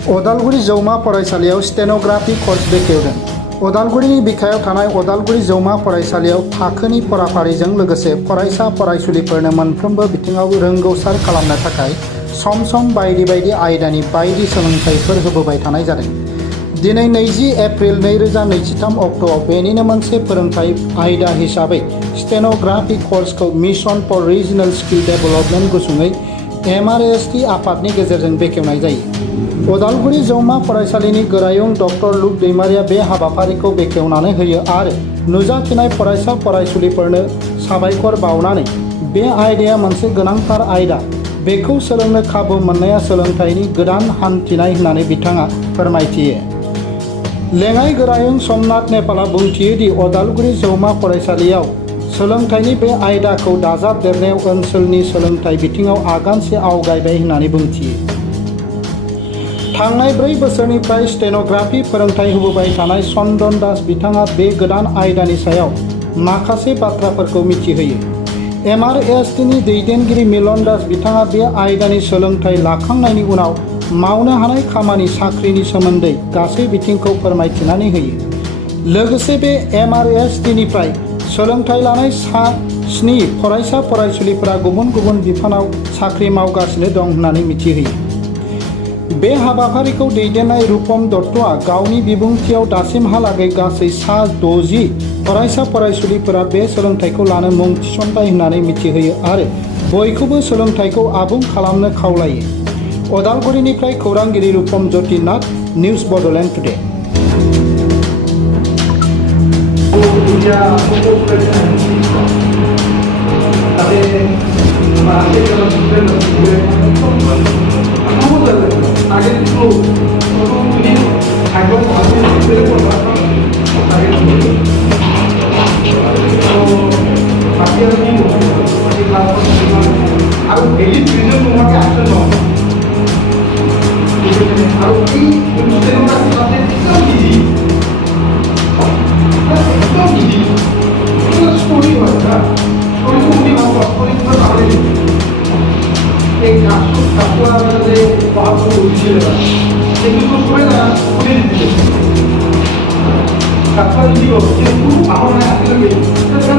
अदालगुरि जौमा फरायसालियाव stenography course बेखेवदों। अदालगुरिनि बिखायाव थानाय अदालगुरि जौमा फरायसालियाव थाखोनि फराफारिजों लोगोसे फरायसा फरायसुलिफोरनो मोनफ्रोमबो बिथिङाव रोंगौसार खालामनो थाखाय सम सम बायदि आयदानि बायदि सोलोंथाइफोर होबोबाय थानाय जादों। दिनै 20 एप्रिल 2023 अक्ट'आव बेनिनो मोनसे फोरोंथाइ आयदा हिसाबै स्टेनोग्राफी कर्सखौ mission for regional skill development गुसुङै MRST आफादनि गेजेरजों बेखेवनाय जायो। अदालगुरि जौमा फरायसालिनि गोरायुं डक्टर लुक दैमारिया बे हाबाफारिखौ बेखेवनानै होयो आरो नुजाथिनाय फरायसा फरायसुलिफोरनो साबायखर बावनानै बे आयदाया मोनसे गोनांथार आयदा, बेखौ सोलोंनो खाबु मोननाया सोलोंथाइनि गोदान हान्थिनाय होननानै बिथाङा फोरमायथियो। लेङाइ गोरायुं समनाथ नेपालआ बुंथियो दि अदालगुरि जौमा फरायसालियाव सोलोंथाइनि बे आयदाखौ दाजाबदेरनायाव ओनसोलनि सोलोंथाइ बिथिङाव आगानसे आवगायबाय होननानै बुंथियो। थांनाय 4 बोसोरनिफ्राय स्टेनोग्राफी फोरोंथाइ होबोबाय थानाय चन्दन दास बिथाङा बे गोदान आयदानि सायाव माखासे बाथ्राफोरखौ मिथिहोयो। MRSTनि दैदेनगिरि मिलन दास बिथाङा बे आयदानि सोलोंथाइ लाखांनायनि उनाव मावनो हानाय खामानि साख्रिनि सोमोन्दै गासै बिथिंखौ फोरमायथिनानै होयो। लोगोसे बे MRSTनिफ्राय सोलोंथाइ लानाय 7 फरायसा फरायसुलिफोरा गुबुन बिफानाव साख्रि मावगासिनो दं होननानै मिथिहोयो। बे हाबाफारिखौ दैदेननाय रूपम दत्तआ गावनि बिबुंथियाव दासिमहालागै गासै 60 फरायसा फरायसुलिफोरा बे सोलोंथाइखौ लानो मुं थिसनबाय होननानै मिथिहोयो आरो बयखौबो सोलोंथाइखौ आबुं खालामनो खावलायो। अदालगुरिनिफ्राय खौरांगिरि Rupam Jyoti Nath, news Bodoland today. Kapal ini loh, itu apa namanya? Itu kan